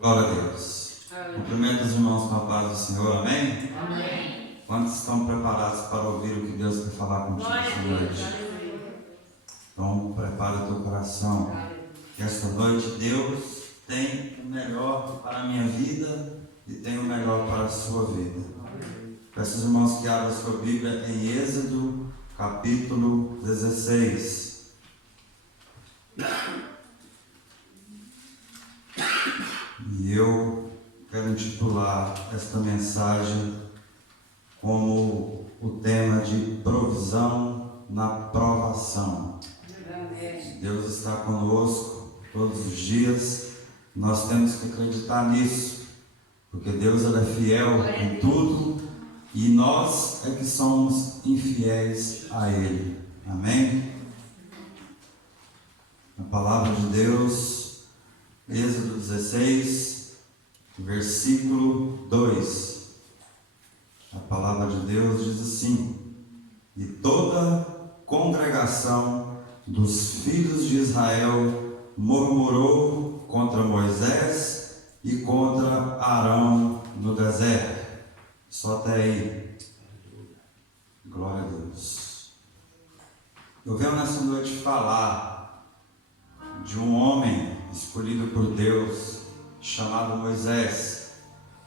Glória a Deus. Cumprimento os irmãos com a paz do Senhor, amém? Amém. Quantos estão preparados para ouvir o que Deus quer falar contigo esta noite? Então, prepara o teu coração, que esta noite Deus tem o melhor para a minha vida e tem o melhor para a sua vida. Peço aos irmãos que abram a sua Bíblia em Êxodo, capítulo 16. E eu quero intitular esta mensagem como o tema de provisão na provação. Deus está conosco todos os dias, nós temos que acreditar nisso, porque Deus é fiel em tudo e nós é que somos infiéis a Ele. Amém? A palavra de Deus, Êxodo 16, versículo 2. A palavra de Deus diz assim: e toda congregação dos filhos de Israel murmurou contra Moisés e contra Arão no deserto. Só até aí. Glória a Deus. Eu venho nessa noite falar de um homem escolhido por Deus, chamado Moisés,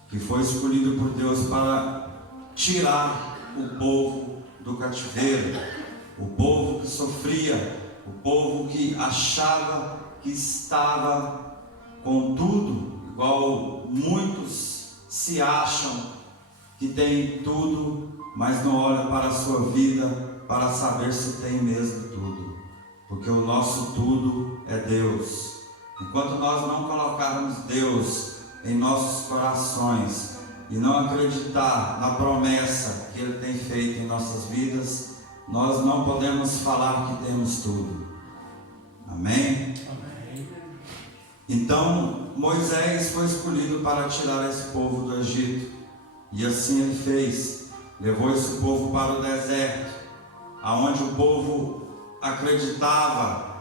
que foi escolhido por Deus para tirar o povo do cativeiro, o povo que sofria, o povo que achava que estava com tudo, igual muitos se acham que tem tudo, mas não olham para a sua vida para saber se tem mesmo tudo, porque o nosso tudo é Deus. Enquanto nós não colocarmos Deus em nossos corações e não acreditar na promessa que Ele tem feito em nossas vidas, nós não podemos falar que temos tudo. Amém? Amém. Então Moisés foi escolhido para tirar esse povo do Egito, e assim ele fez. Levou esse povo para o deserto, aonde o povo acreditava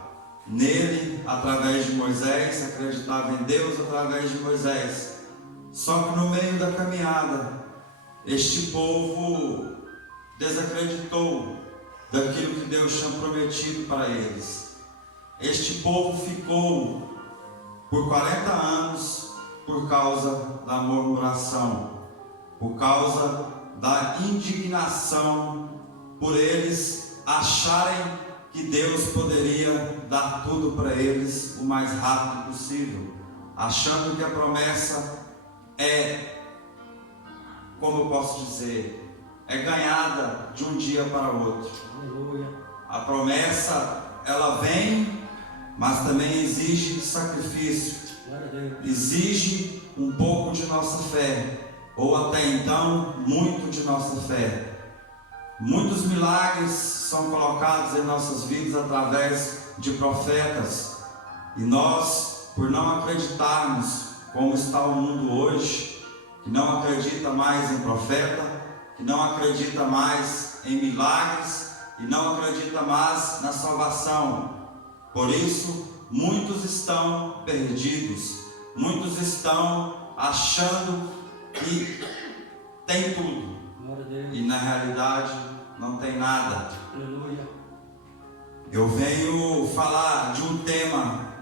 nele através de Moisés, acreditava em Deus através de Moisés. Só que no meio da caminhada, este povo desacreditou daquilo que Deus tinha prometido para eles. Este povo ficou por 40 anos por causa da murmuração, por causa da indignação, por eles acharem que Deus poderia dar tudo para eles o mais rápido possível, achando que a promessa é, como eu posso dizer, é ganhada de um dia para o outro. Aleluia. A promessa, ela vem, mas também exige sacrifício, exige um pouco de nossa fé, ou até então, muito de nossa fé. Muitos milagres são colocados em nossas vidas através de profetas, e nós, por não acreditarmos como está o mundo hoje, que não acredita mais em profeta, que não acredita mais em milagres e não acredita mais na salvação. Por isso, muitos estão perdidos, muitos estão achando que tem tudo e na realidade não tem nada. Aleluia. Eu venho falar de um tema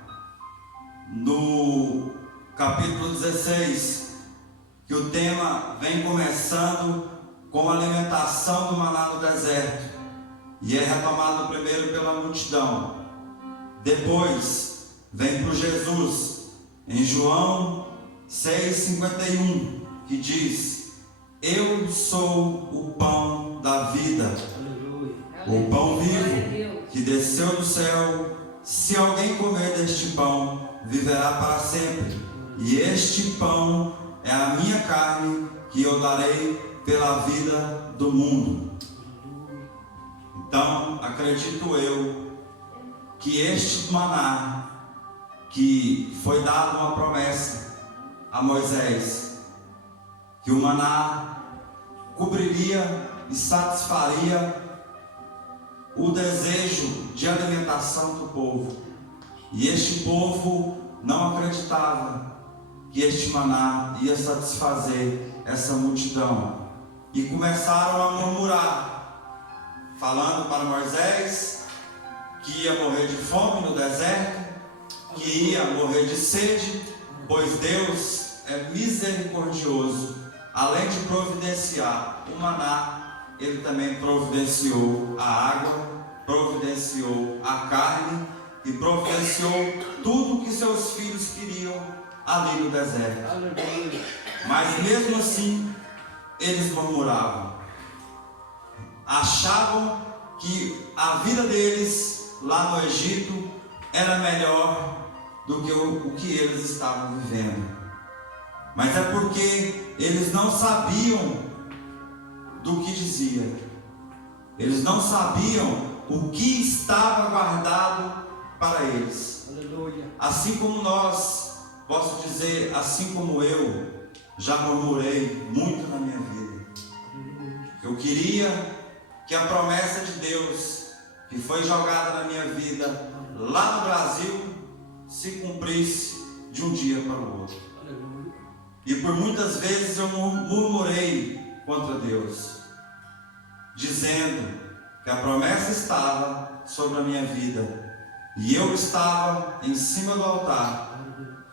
no capítulo 16, que o tema vem começando com a alimentação do maná no deserto, e é retomado primeiro pela multidão. Depois vem para Jesus em João 6,51, que diz: eu sou o pão da vida. Aleluia. O pão vivo que desceu do céu. Se alguém comer deste pão, viverá para sempre. E este pão é a minha carne, que eu darei pela vida do mundo. Então, acredito eu que este maná, que foi dado uma promessa a Moisés, que o maná cobriria e satisfaria o desejo de alimentação do povo. E este povo não acreditava, que este maná ia satisfazer essa multidão. E começaram a murmurar, falando para Moisés que ia morrer de fome no deserto, que ia morrer de sede, pois Deus é misericordioso. Além de providenciar o maná, Ele também providenciou a água, providenciou a carne e providenciou tudo que seus filhos queriam ali no deserto. Mas mesmo assim, eles murmuravam. Achavam que a vida deles lá no Egito era melhor do que o que eles estavam vivendo. Mas é porque eles não sabiam do que dizia. Eles não sabiam o que estava guardado para eles. Aleluia. Assim como nós, posso dizer, assim como eu já murmurei muito na minha vida. Eu queria que a promessa de Deus que foi jogada na minha vida lá no Brasil se cumprisse de um dia para o outro. E por muitas vezes eu murmurei contra Deus, dizendo que a promessa estava sobre a minha vida e eu estava em cima do altar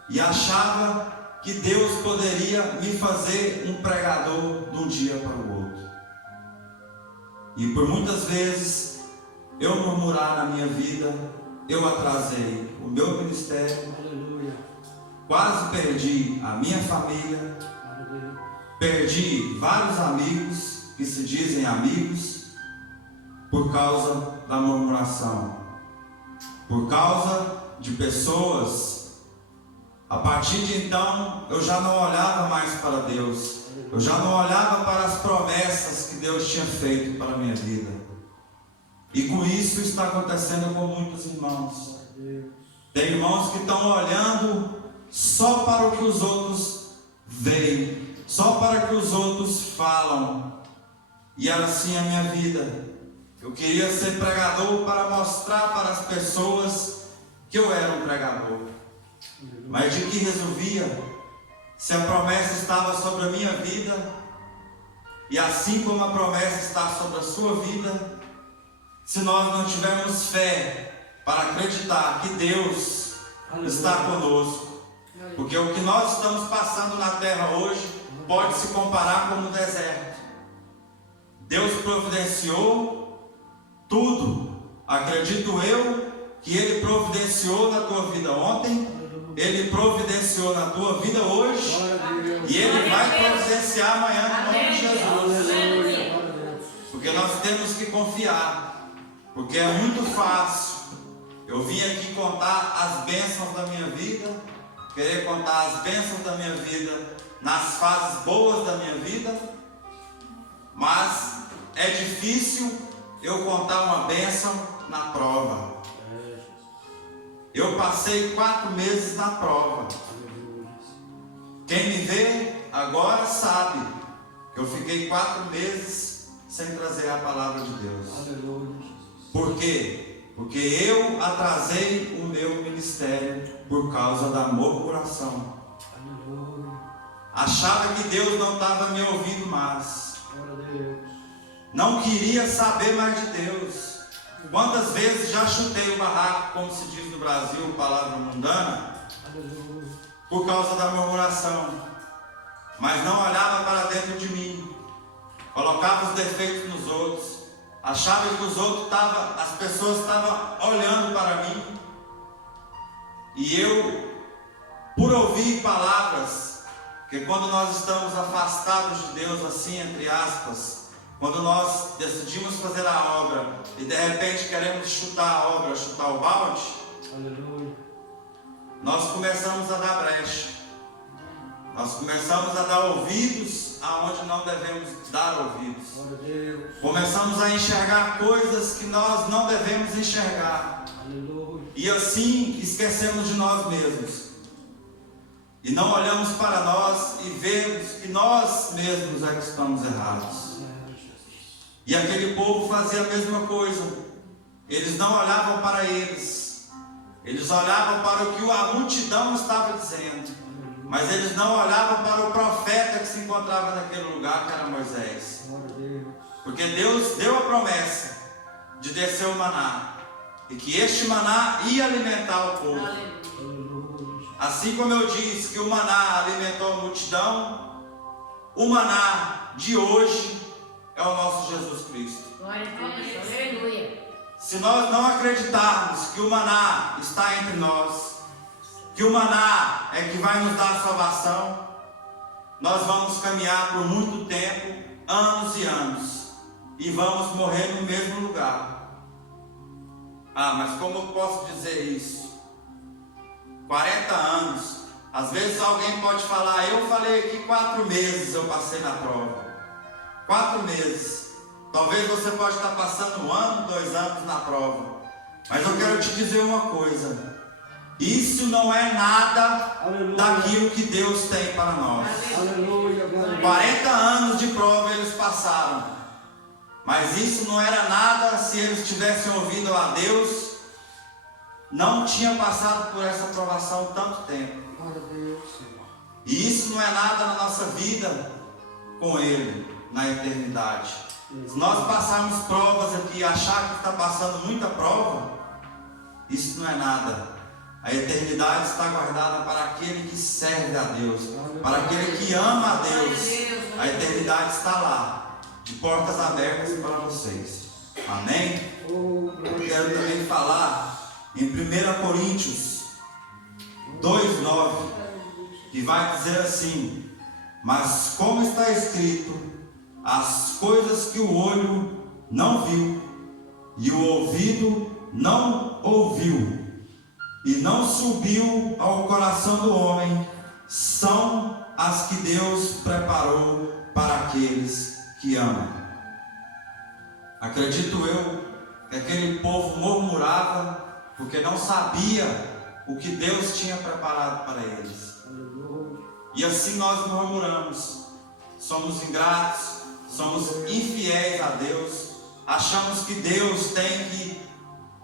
e achava que Deus poderia me fazer um pregador de um dia para o outro. E por muitas vezes eu murmurar na minha vida, eu atrasei o meu ministério, quase perdi a minha família, perdi vários amigos que se dizem amigos por causa da murmuração, por causa de pessoas. A partir de então eu já não olhava mais para Deus, eu já não olhava para as promessas que Deus tinha feito para a minha vida. E com isso está acontecendo com muitos irmãos. Tem irmãos que estão olhando só para o que os outros veem, só para o que os outros falam. E era assim a minha vida. Eu queria ser pregador para mostrar para as pessoas que eu era um pregador. Mas de que resolvia? Se a promessa estava sobre a minha vida, e assim como a promessa está sobre a sua vida, se nós não tivermos fé para acreditar que Deus está conosco, porque o que nós estamos passando na terra hoje pode se comparar com o deserto. Deus providenciou tudo. Acredito eu que Ele providenciou na tua vida ontem, Ele providenciou na tua vida hoje, e Ele vai providenciar amanhã no nome de Jesus. Porque nós temos que confiar, porque é muito fácil. Eu vim aqui contar as bênçãos da minha vida, querer contar as bênçãos da minha vida nas fases boas da minha vida, mas é difícil eu contar uma bênção na prova. Eu passei 4 meses na prova. Quem me vê agora sabe que eu fiquei 4 meses sem trazer a palavra de Deus. Por quê? Porque eu atrasei o meu ministério por causa da murmuração. Achava que Deus não estava me ouvindo mais. Não queria saber mais de Deus. Quantas vezes já chutei o barraco, como se diz no Brasil, palavra mundana, por causa da murmuração. Mas não olhava para dentro de mim. Colocava os defeitos nos outros. Achava que os outros as pessoas estavam olhando para mim. E eu, por ouvir palavras, que quando nós estamos afastados de Deus, assim, entre aspas, quando nós decidimos fazer a obra e de repente queremos chutar a obra, chutar o balde, nós começamos a dar brecha. Nós começamos a dar ouvidos aonde não devemos dar ouvidos. Começamos a enxergar coisas que nós não devemos enxergar. E assim esquecemos de nós mesmos. E não olhamos para nós e vemos que nós mesmos é que estamos errados. E aquele povo fazia a mesma coisa. Eles não olhavam para eles. Eles olhavam para o que a multidão estava dizendo. Mas eles não olhavam para o profeta que se encontrava naquele lugar, que era Moisés. Porque Deus deu a promessa de descer o maná, e que este maná ia alimentar o povo. Assim como eu disse que o maná alimentou a multidão, o maná de hoje é o nosso Jesus Cristo. Se nós não acreditarmos que o maná está entre nós, que o maná é que vai nos dar salvação, nós vamos caminhar por muito tempo, anos e anos, e vamos morrer no mesmo lugar. Ah, mas como eu posso dizer isso? 40 anos. Às vezes alguém pode falar, eu falei aqui 4 meses eu passei na prova. 4 meses. Talvez você pode estar passando 1 ano, 2 anos na prova. Mas eu quero te dizer uma coisa. Isso não é nada daquilo que Deus tem para nós. 40 anos de prova eles passaram. Mas isso não era nada se eles tivessem ouvido a Deus. Não tinha passado por essa provação tanto tempo. E isso não é nada na nossa vida com Ele, na eternidade. Se nós passarmos provas aqui e achar que está passando muita prova, isso não é nada. A eternidade está guardada para aquele que serve a Deus, para aquele que ama a Deus. A eternidade está lá, de portas abertas para vocês. Amém? Eu quero também falar em 1 Coríntios 2:9, que vai dizer assim: mas como está escrito, as coisas que o olho não viu e o ouvido não ouviu e não subiu ao coração do homem, são as que Deus preparou para aqueles que amam. Acredito eu que aquele povo murmurava porque não sabia o que Deus tinha preparado para eles. E assim nós murmuramos, somos ingratos, somos infiéis a Deus, achamos que Deus tem que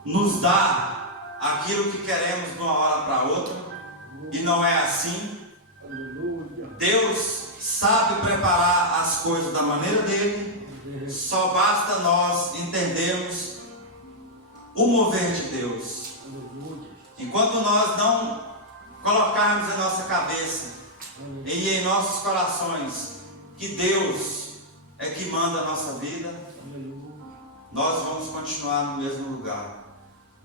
nos dar aquilo que queremos de uma hora para outra, e não é assim. Deus sabe preparar as coisas da maneira dele, só basta nós entendermos o mover de Deus. Enquanto nós não colocarmos em nossa cabeça e em nossos corações que Deus é que manda a nossa vida, nós vamos continuar no mesmo lugar.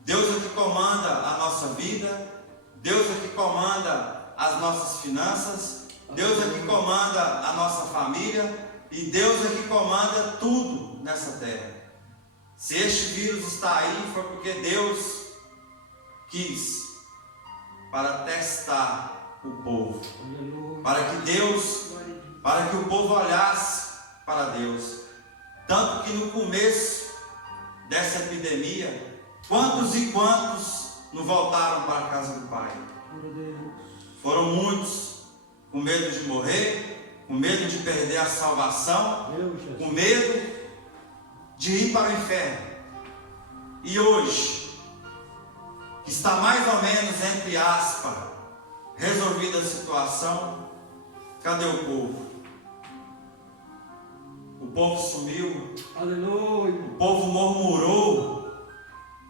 Deus é que comanda a nossa vida, Deus é que comanda as nossas finanças, Deus é que comanda a nossa família, e Deus é que comanda tudo nessa terra. Se este vírus está aí, foi porque Deus quis para testar o povo, para que o povo olhasse para Deus. Tanto que no começo dessa epidemia, quantos e quantos não voltaram para a casa do Pai? Foram muitos, com medo de morrer, com medo de perder a salvação, com medo de ir para o inferno. E hoje, que está mais ou menos, entre aspas, resolvida a situação, cadê o povo? O povo sumiu, o povo murmurou.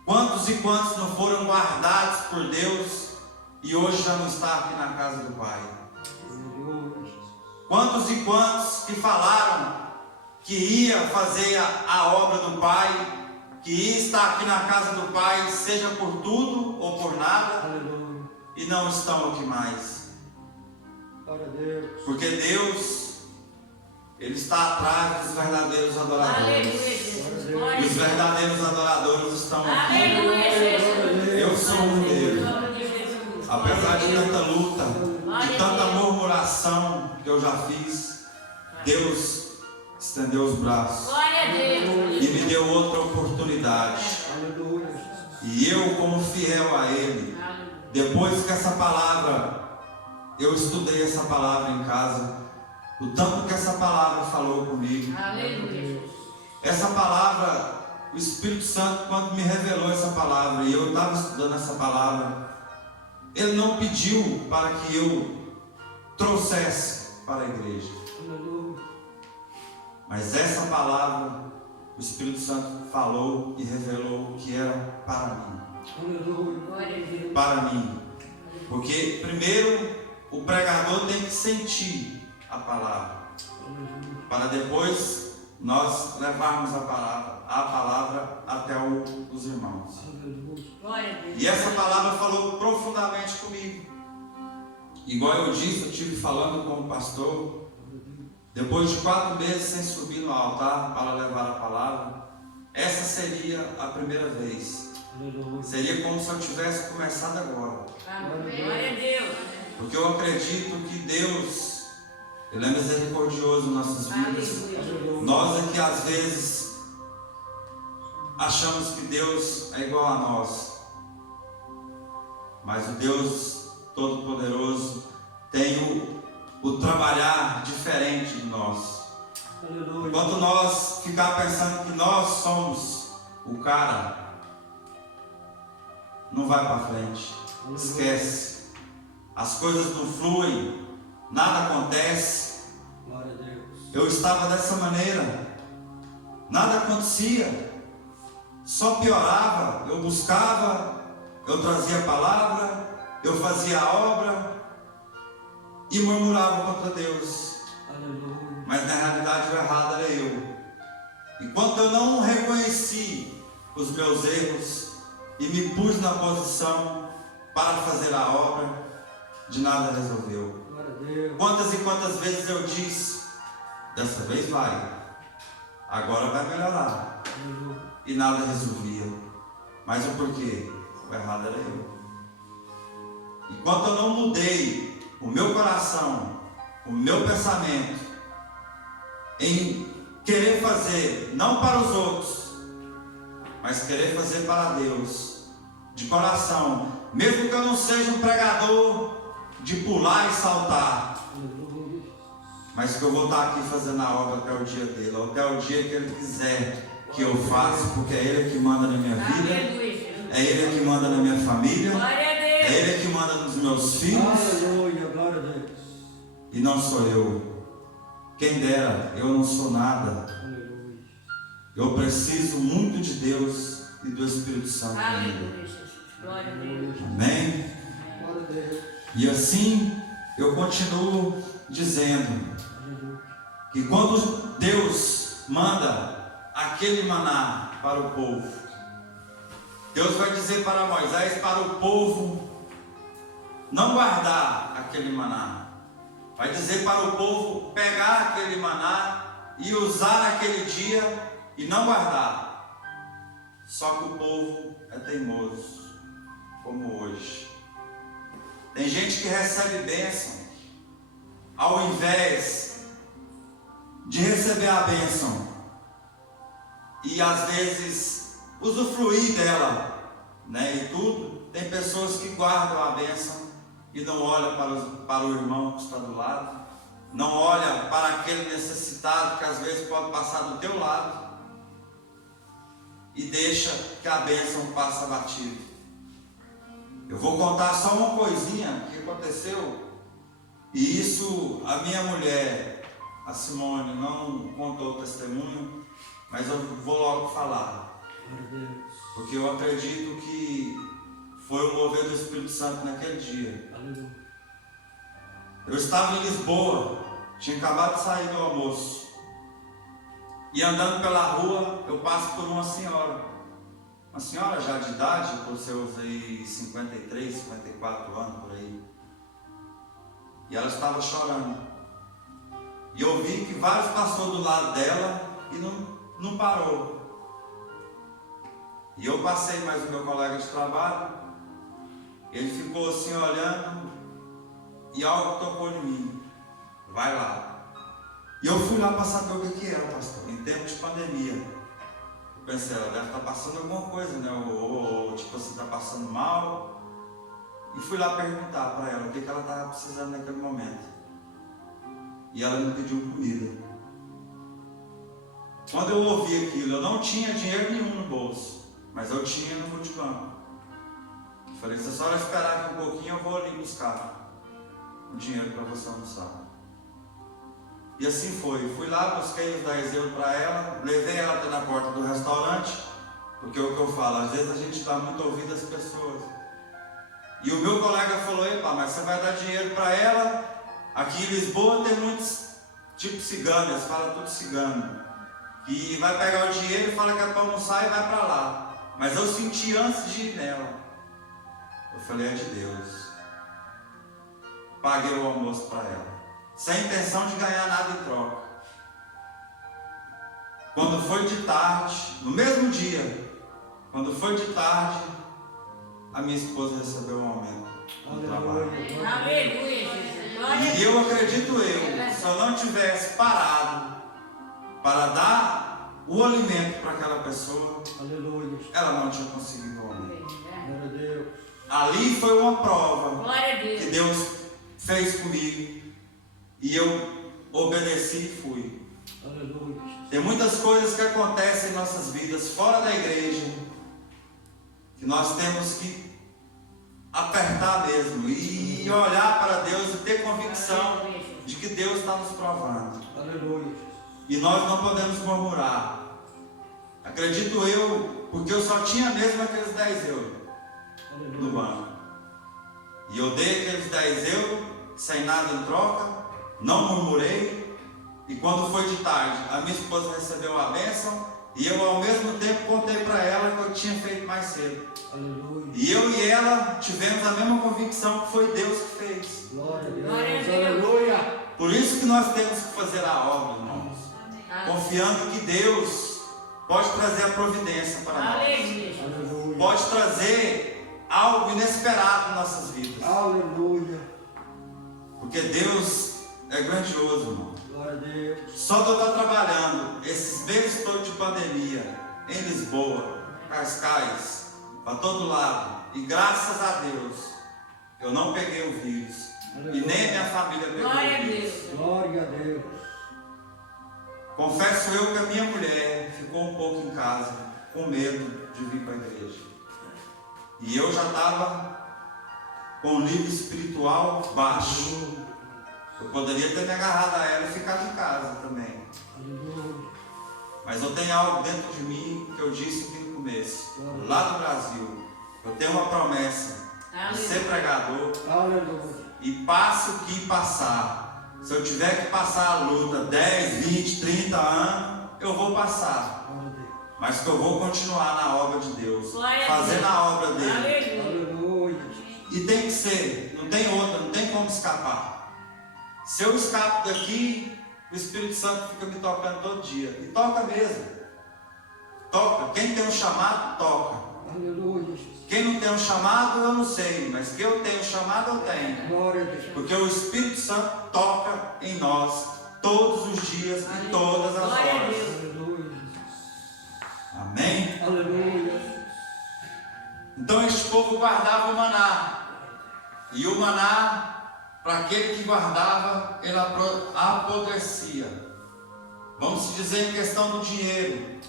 Quantos e quantos não foram guardados por Deus e hoje já não está aqui na casa do Pai? Quantos e quantos que falaram que ia fazer a obra do Pai, que ia estar aqui na casa do Pai, seja por tudo ou por nada, e não estão aqui mais. Porque Deus, Ele está atrás dos verdadeiros adoradores. E os verdadeiros adoradores estão aqui. Eu sou um deles. Apesar de tanta luta, de tanta murmuração que eu já fiz, Deus estendeu os braços e me deu outra oportunidade. E eu, como fiel a Ele, depois que essa palavra, eu estudei essa palavra em casa, o tanto que essa palavra falou comigo. Essa palavra, o Espírito Santo, quando me revelou essa palavra, e eu estava estudando essa palavra, Ele não pediu para que eu trouxesse para a igreja. Mas essa palavra, o Espírito Santo falou e revelou que era para mim. Para mim. Porque primeiro o pregador tem que sentir a palavra, para depois nós levarmos a palavra até os irmãos. E essa palavra falou profundamente comigo. Igual eu disse, eu estive falando com o pastor. Depois de 4 meses sem subir no altar para levar a palavra, essa seria a primeira vez. Seria como se eu tivesse começado agora. Glória a Deus. Porque eu acredito que Deus, Ele é misericordioso em nossas vidas. Nós aqui às vezes achamos que Deus é igual a nós. Mas o Deus Todo-Poderoso tem o trabalhar diferente de nós. Enquanto nós ficar pensando que nós somos o cara, não vai para frente. Esquece. As coisas não fluem, nada acontece. Eu estava dessa maneira, nada acontecia, só piorava. Eu buscava, eu trazia a palavra, eu fazia a obra e murmurava contra Deus. Mas na realidade o errado era eu. Enquanto eu não reconheci os meus erros e me pus na posição para fazer a obra, de nada resolveu. Quantas e quantas vezes eu disse: dessa vez vai, agora vai melhorar, e nada resolvia. Mas o porquê? O errado era eu. Enquanto eu não mudei o meu coração, o meu pensamento em querer fazer não para os outros, mas querer fazer para Deus, de coração, mesmo que eu não seja um pregador de pular e saltar, mas que eu vou estar aqui fazendo a obra até o dia dele, ou até o dia que ele quiser que eu faça, porque é ele que manda na minha vida, é ele que manda na minha família, é ele que manda nos meus filhos, e não sou eu. Quem dera, eu não sou nada. Eu preciso muito de Deus e do Espírito Santo. Amém? E assim eu continuo dizendo que quando Deus manda aquele maná para o povo, Deus vai dizer para Moisés, para o povo não guardar aquele maná. Vai dizer para o povo pegar aquele maná e usar naquele dia e não guardar. Só que o povo é teimoso, como hoje. Tem gente que recebe bênção, ao invés de receber a bênção e às vezes usufruir dela, né? E tudo, tem pessoas que guardam a bênção e não olha para o irmão que está do lado, não olha para aquele necessitado que às vezes pode passar do teu lado e deixa que a bênção passe batido. Eu vou contar só uma coisinha que aconteceu, e isso a minha mulher, a Simone, não contou o testemunho, mas eu vou logo falar, porque eu acredito que foi o mover do Espírito Santo naquele dia. Eu estava em Lisboa, tinha acabado de sair do almoço, e andando pela rua, eu passo por uma senhora já de idade, por seus aí 53, 54 anos por aí, e ela estava chorando, e eu vi que vários passaram do lado dela e não parou, e eu passei mais o meu colega de trabalho, ele ficou assim olhando, e algo tocou em mim, vai lá. E eu fui lá para saber o que era, pastor, em tempo de pandemia. Eu pensei, ela deve estar passando alguma coisa, né? Ou tipo, você está passando mal. E fui lá perguntar para ela o que ela estava precisando naquele momento. E ela me pediu comida. Quando eu ouvi aquilo, eu não tinha dinheiro nenhum no bolso, mas eu tinha no multibanco. Falei, se a senhora esperar aqui um pouquinho, eu vou ali buscar. o dinheiro para você almoçar. E assim foi. Fui lá, busquei os 10 euros para ela, levei ela até na porta do restaurante, porque é o que eu falo, às vezes a gente dá muito ouvido às pessoas. E o meu colega falou: epa, mas você vai dar dinheiro para ela? Aqui em Lisboa tem muitos tipos ciganos, eles falam tudo cigano. E vai pegar o dinheiro e fala que é para almoçar e vai para lá. Mas eu senti antes de ir nela. Eu falei: é de Deus. Paguei o almoço para ela, sem intenção de ganhar nada em troca. Quando foi de tarde, no mesmo dia, quando foi de tarde, a minha esposa recebeu um aumento no trabalho. Aleluia, Jesus. Glória a E eu acredito se eu não tivesse parado para dar o alimento para aquela pessoa, ela não tinha conseguido o alimento. Ali foi uma prova que Deus fez comigo e eu obedeci e fui. Tem muitas coisas que acontecem em nossas vidas fora da igreja que nós temos que apertar mesmo e olhar para Deus e ter convicção de que Deus está nos provando. E nós não podemos murmurar. Acredito eu, porque eu só tinha mesmo aqueles 10 euros no banco. E eu dei aqueles 10 euros sem nada em troca, não murmurei. E quando foi de tarde, a minha esposa recebeu a bênção e eu ao mesmo tempo contei para ela que eu tinha feito mais cedo. E eu e ela tivemos a mesma convicção que foi Deus que fez. Glória a Deus. Aleluia. Por isso que nós temos que fazer a obra, irmãos, confiando que Deus pode trazer a providência para nós. Aleluia. Pode trazer algo inesperado em nossas vidas. Aleluia. Porque Deus é grandioso, irmão. Glória a Deus. Só de eu estar trabalhando esses meses todos de pandemia em Lisboa, Cascais, para todo lado, e graças a Deus eu não peguei o vírus. Aleluia. E nem a minha família pegou Glória a o vírus. Deus. Glória a Deus. Confesso eu que a minha mulher ficou um pouco em casa com medo de vir para a igreja. E eu já estava com o nível espiritual baixo. Eu poderia ter me agarrado a ela e ficado em casa também. Mas eu tenho algo dentro de mim que eu disse aqui no começo. Lá no Brasil, eu tenho uma promessa de ser pregador. Aleluia. E passe o que passar. Se eu tiver que passar a luta 10, 20, 30 anos, eu vou passar. Mas que eu vou continuar na obra de Deus, fazendo a obra dele. Aleluia. E tem que ser, não tem outra, não tem como escapar. Se eu escapo daqui, o Espírito Santo fica me tocando todo dia. E toca mesmo. Toca. Quem tem um chamado, toca. Aleluia. Quem não tem um chamado, eu não sei. Mas que eu tenho um chamado, eu tenho. Glória a Deus. Porque o Espírito Santo toca em nós todos os dias e todas as Glória a horas. Deus. Aleluia. Amém? Aleluia. Então este povo guardava o maná. E o maná, para aquele que guardava, ele apodrecia. Vamos dizer em questão do dinheiro.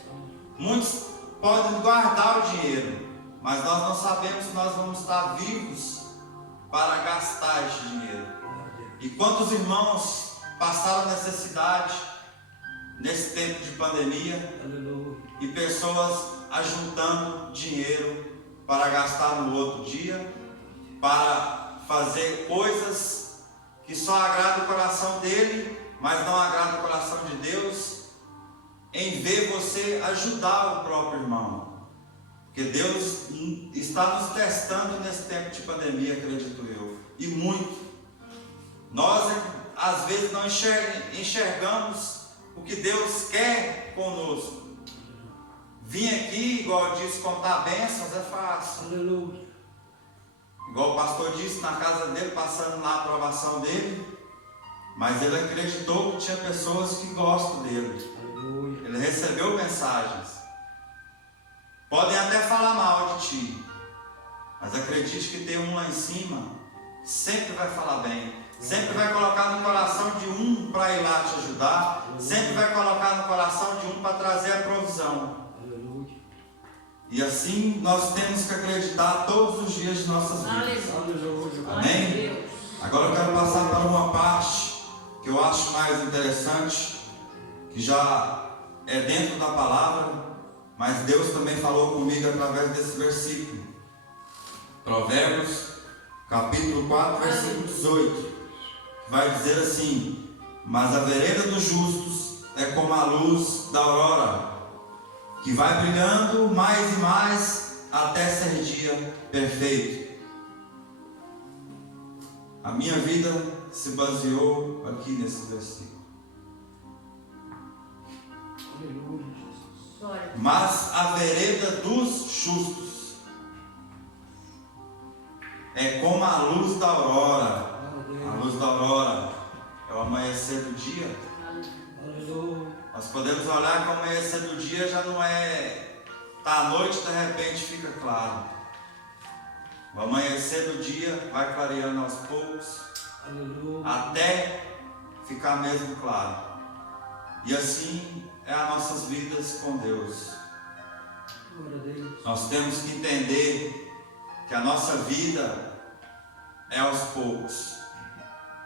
Muitos podem guardar o dinheiro, mas nós não sabemos se nós vamos estar vivos para gastar este dinheiro. E quantos irmãos passaram necessidade nesse tempo de pandemia? Aleluia. E pessoas ajuntando dinheiro para gastar no outro dia, para fazer coisas que só agradam o coração dele, mas não agradam o coração de Deus, em ver você ajudar o próprio irmão. Porque Deus está nos testando nesse tempo de pandemia, acredito eu, e muito. Nós às vezes não enxergamos o que Deus quer conosco. Vim aqui, igual eu disse, contar bênçãos é fácil. Aleluia. Igual o pastor disse, na casa dele, passando lá a aprovação dele. Mas ele acreditou que tinha pessoas que gostam dele. Aleluia. Ele recebeu mensagens. Podem até falar mal de ti, mas acredite que tem um lá em cima, sempre vai falar bem. Sempre vai colocar no coração de um para ir lá te ajudar. Sempre vai colocar no coração de um para trazer a provisão. E assim nós temos que acreditar todos os dias de nossas vidas. Aleluia. Amém? Agora eu quero passar para interessante, que já é dentro da palavra, mas Deus também falou comigo através desse versículo. Provérbios, capítulo 4, versículo 18, que vai dizer assim: mas a vereda dos justos é como a luz da aurora, que vai brilhando mais e mais até ser dia perfeito. A minha vida se baseou aqui nesse versículo. Aleluia, Jesus. Mas a vereda dos justos é como a luz da aurora. A luz da aurora é o amanhecer do dia. Aleluia. Nós podemos olhar que o amanhecer do dia já não é, está à noite, de repente fica claro. O amanhecer do dia vai clareando aos poucos, Aleluia. até ficar mesmo claro. E assim é as nossas vidas com Deus. Glória a Deus. Nós temos que entender que a nossa vida é aos poucos.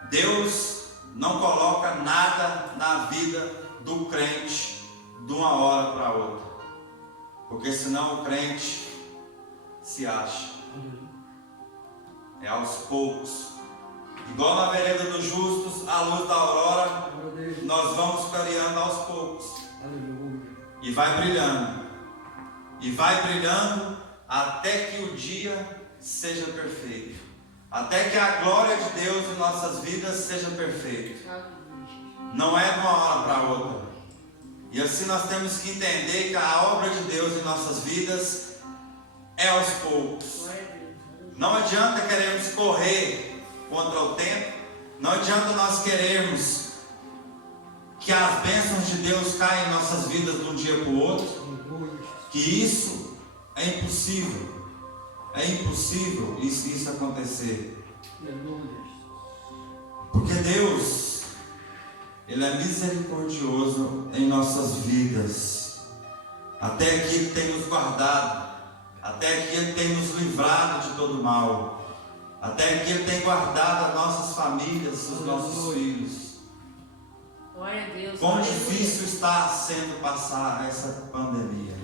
Deus não coloca nada na vida do crente de uma hora para outra, porque senão o crente se acha. É aos poucos. Igual na vereda dos justos, a luz da aurora, nós vamos clareando aos poucos. Aleluia. E vai brilhando. E vai brilhando até que o dia seja perfeito. Até que a glória de Deus em nossas vidas seja perfeita. Não é de uma hora para outra. E assim nós temos que entender que a obra de Deus em nossas vidas é aos poucos. Não adianta querermos correr contra o tempo. Não adianta nós querermos que as bênçãos de Deus caem em nossas vidas de um dia para o outro. Que isso é impossível. É impossível isso acontecer. Porque Deus, Ele é misericordioso em nossas vidas. Até aqui Ele tem nos guardado. Até aqui Ele tem nos livrado de todo mal. Até aqui Ele tem guardado as nossas famílias, os nossos filhos. Glória a Deus. Quão difícil está sendo passar essa pandemia.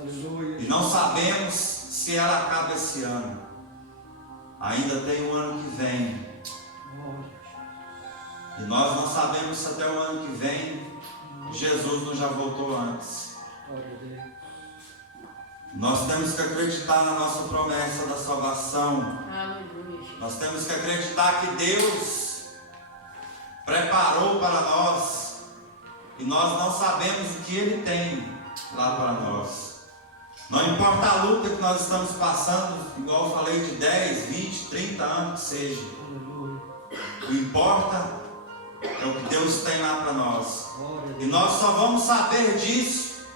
Aleluia. E não sabemos se ela acaba esse ano. Ainda tem o ano que vem. E nós não sabemos se até o ano que vem Jesus não já voltou antes. Nós temos que acreditar na nossa promessa da salvação. Nós temos que acreditar que Deus preparou para nós e nós não sabemos o que Ele tem lá para nós. Não importa a luta que nós estamos passando, igual eu falei, de 10, 20, 30 anos que seja. O que importa é o que Deus tem lá para nós. E nós só vamos saber disso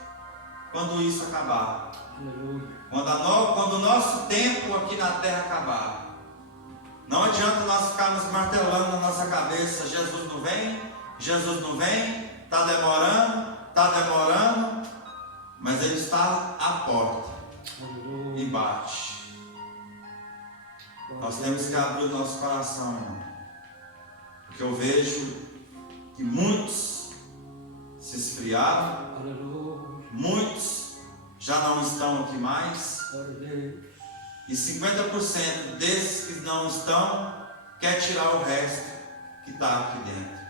quando isso acabar. Quando o nosso tempo aqui na terra acabar. Não adianta nós ficarmos martelando na nossa cabeça: Jesus não vem, Jesus não vem, está demorando, mas Ele está à porta e bate. Nós temos que abrir o nosso coração, irmão, porque eu vejo que muitos se esfriaram, muitos já não estão aqui mais, e 50% desses que não estão quer tirar o resto que está aqui dentro.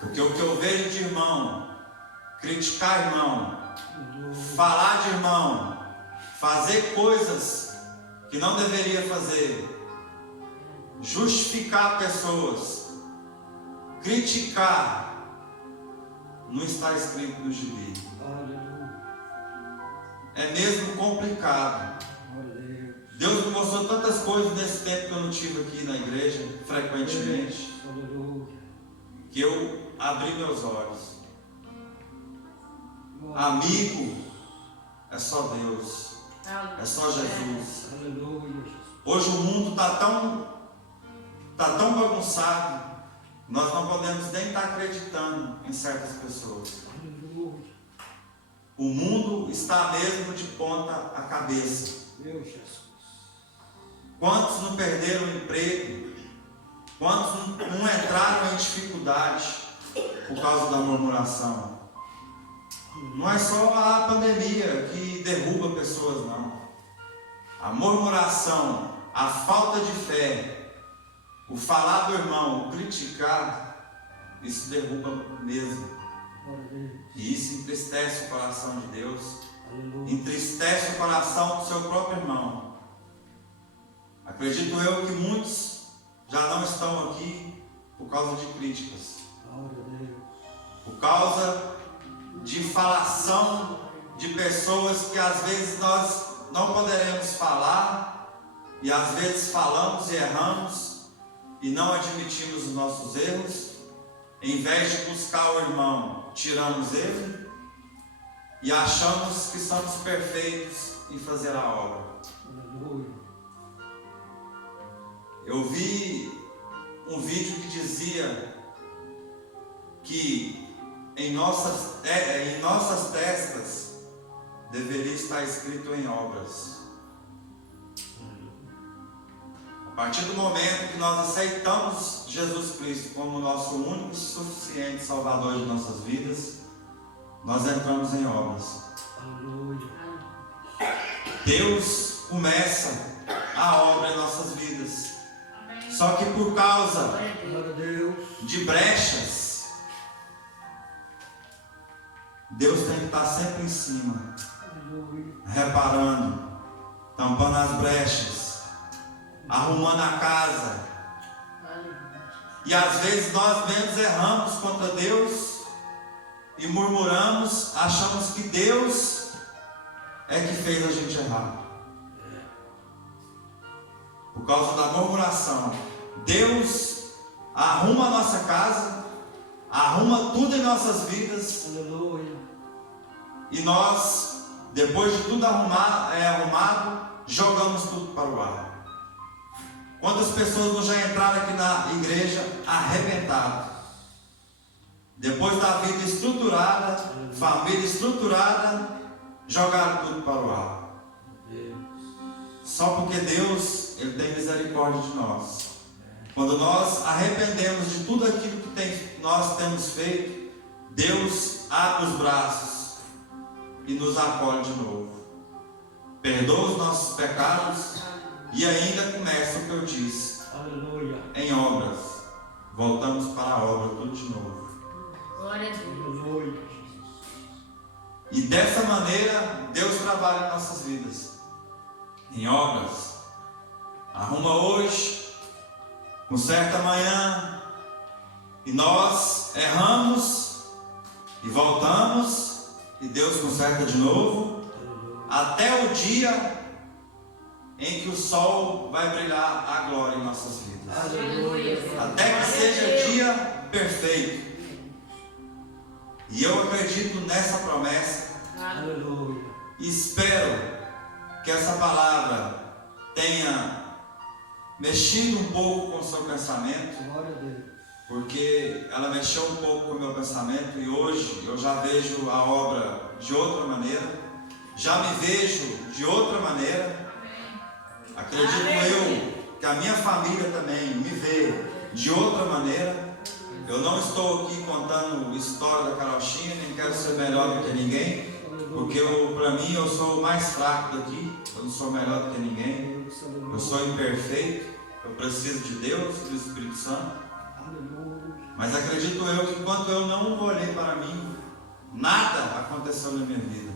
Porque o que eu vejo de irmão, criticar irmão, falar de irmão, fazer coisas que não deveria fazer, justificar pessoas, criticar, não está escrito no gibi. É mesmo complicado. Deus me mostrou tantas coisas nesse tempo que eu não estive aqui na igreja frequentemente, que eu abri meus olhos. Amigo é só Deus, é só Jesus. Hoje o mundo está tão bagunçado, nós não podemos nem estar acreditando em certas pessoas. O mundo está mesmo de ponta a cabeça. Quantos não perderam o emprego? Quantos não entraram em dificuldade por causa da murmuração? Não é só a pandemia que derruba pessoas, não. A murmuração, a falta de fé, o falar do irmão, o criticar, isso derruba mesmo. Glória a Deus. E isso entristece o coração de Deus, Aleluia. entristece o coração do seu próprio irmão. Acredito eu que muitos já não estão aqui por causa de críticas, Glória a Deus. por causa de falação de pessoas que às vezes nós não poderemos falar, e às vezes falamos e erramos e não admitimos os nossos erros. Em vez de buscar o irmão, tiramos ele e achamos que somos perfeitos em fazer a obra. Aleluia. Eu vi um vídeo que dizia que em nossas testas deveria estar escrito em obras. A partir do momento que nós aceitamos Jesus Cristo como nosso único e suficiente Salvador de nossas vidas, nós entramos em obras. Aleluia. Deus começa a obra em nossas vidas. Amém. Só que por causa Glória a Deus. Glória a Deus. de brechas, Deus tem que estar sempre em cima, Aleluia. reparando, tampando as brechas, arrumando a casa. Aleluia. E às vezes nós mesmos erramos contra Deus e murmuramos, achamos que Deus é que fez a gente errar. Por causa da murmuração, Deus arruma a nossa casa, arruma tudo em nossas vidas, Aleluia. e nós, depois de tudo arrumado, jogamos tudo para o ar. Quantas pessoas não já entraram aqui na igreja arrebentadas? Depois da vida estruturada, família estruturada, jogaram tudo para o ar. Deus. Só porque Deus, Ele tem misericórdia de nós. Quando nós arrependemos de tudo aquilo que nós temos feito, Deus abre os braços e nos acolhe de novo. Perdoa os nossos pecados e ainda começa o que eu disse, Aleluia. em obras. Voltamos para a obra tudo de novo. Glória a Deus. Aleluia. E dessa maneira, Deus trabalha em nossas vidas. Em obras. Arruma hoje, conserta amanhã. E nós erramos e voltamos. E Deus conserta de novo. Até o dia em que o sol vai brilhar a glória em nossas vidas. Aleluia. Até que seja dia perfeito. E eu acredito nessa promessa. Aleluia. E espero que essa palavra tenha mexido um pouco com o seu pensamento, Glória a Deus. porque ela mexeu um pouco com o meu pensamento e hoje eu já vejo a obra de outra maneira, já me vejo de outra maneira. Acredito eu que a minha família também me vê de outra maneira. Eu não estou aqui contando história da carochinha, nem quero ser melhor do que ninguém, porque para mim eu sou o mais fraco daqui, eu não sou melhor do que ninguém, eu sou imperfeito, eu preciso de Deus, do Espírito Santo. Aleluia. Mas acredito eu que enquanto eu não olhei para mim, nada aconteceu na minha vida.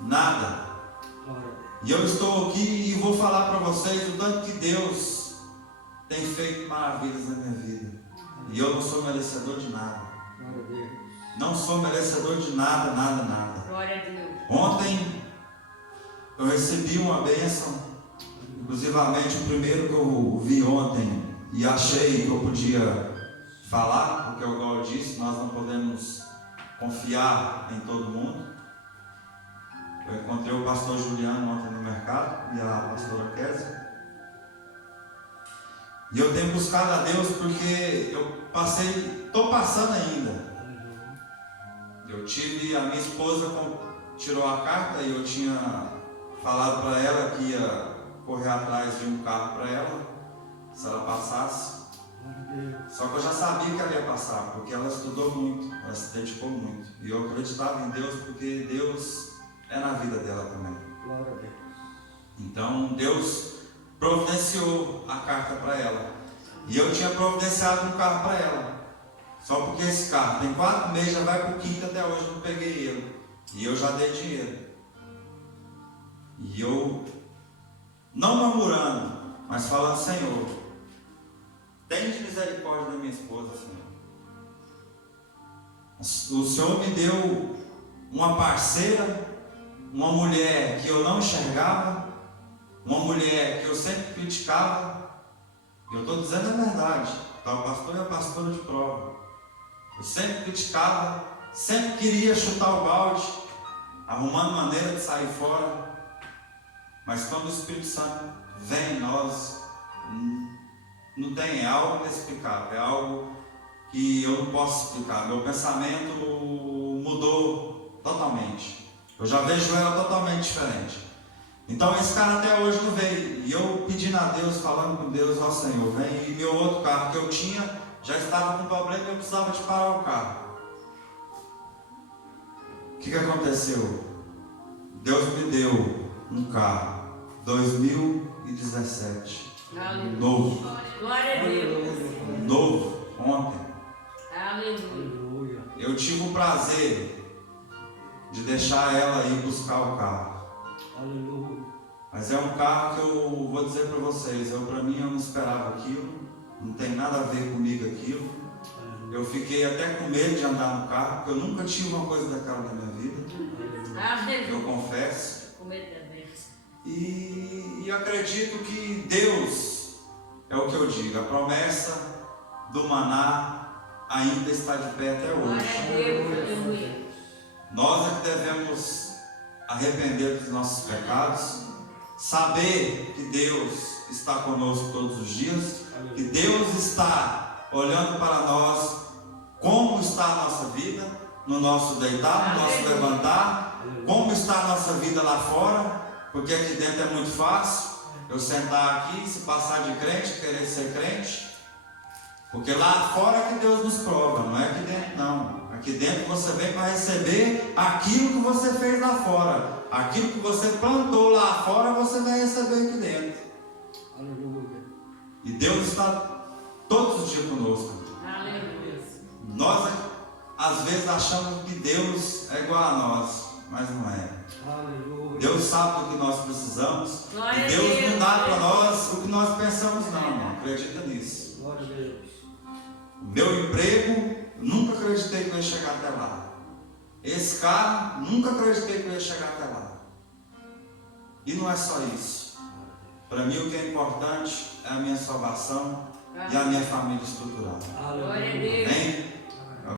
Nada. Glória a Deus. E eu estou aqui e vou falar para vocês o tanto que Deus tem feito maravilhas na minha vida. E eu não sou merecedor de nada. Glória a Deus. Não sou merecedor de nada, nada, nada. Glória a Deus. Ontem eu recebi uma bênção, inclusivamente o primeiro que eu vi ontem e achei que eu podia falar, porque igual eu disse, nós não podemos confiar em todo mundo. Eu encontrei o pastor Juliano ontem no mercado e a pastora Kézia. E eu tenho buscado a Deus porque eu estou passando ainda. Eu tive, a minha esposa tirou a carta e eu tinha falado para ela que ia correr atrás de um carro para ela, se ela passasse. Glória a Deus. Só que eu já sabia que ela ia passar, porque ela estudou muito, ela se dedicou muito. E eu acreditava em Deus, porque Deus é na vida dela também. Glória a Deus. Então Deus providenciou a carta para ela. E eu tinha providenciado um carro para ela. Só porque esse carro tem 4 meses, já vai para o 5º, até hoje eu não peguei ele. E eu já dei dinheiro. E eu, não murmurando, mas falando: Senhor, tem misericórdia da minha esposa, Senhor. O Senhor me deu uma parceira, uma mulher que eu não enxergava, uma mulher que eu sempre criticava. Eu estou dizendo a verdade, tá? O pastor é a pastora de prova. Eu sempre criticava, sempre queria chutar o balde, arrumando maneira de sair fora. Mas quando o Espírito Santo vem em nós, não tem, é algo inexplicável, é algo que eu não posso explicar. Meu pensamento mudou totalmente. Eu já vejo ela totalmente diferente. Então esse cara até hoje não veio. E eu pedindo a Deus, falando com Deus: ó Senhor, vem. E meu outro carro que eu tinha já estava com problema e eu precisava de parar o carro. O que aconteceu? Deus me deu um carro 2017. Aleluia. Novo. Glória a Deus. Novo, ontem. Aleluia. Aleluia. Eu tive o prazer de deixar ela ir buscar o carro. Aleluia. Mas é um carro que eu vou dizer para vocês, para mim eu não esperava aquilo, não tem nada a ver comigo aquilo. Eu fiquei até com medo de andar no carro, porque eu nunca tive uma coisa daquela na minha vida. Eu confesso. Com medo da bênção. E acredito que Deus, é o que eu digo, a promessa do maná ainda está de pé até Glória a hoje. Deus. Aleluia. Nós é que devemos arrepender dos nossos pecados, saber que Deus está conosco todos os dias, que Deus está olhando para nós, como está a nossa vida, no nosso deitar, no nosso levantar, como está a nossa vida lá fora, porque aqui dentro é muito fácil eu sentar aqui, se passar de crente, querer ser crente, porque lá fora é que Deus nos prova, não é aqui dentro não. Aqui dentro você vem para receber aquilo que você fez lá fora. Aquilo que você plantou lá fora, você vai receber aqui dentro. Aleluia. E Deus está todos os dias conosco. Aleluia. Nós, às vezes, achamos que Deus é igual a nós, mas não é. Aleluia. Deus sabe do que nós precisamos. Glória E a Deus Deus. não dá para nós o que nós pensamos, não, irmão. Acredita nisso. Glória a Deus. O meu emprego, nunca acreditei que eu ia chegar até lá. Esse carro, nunca acreditei que eu ia chegar até lá. E não é só isso. Para mim o que é importante é a minha salvação e a minha família estruturada. Glória a Aleluia. Deus. Amém?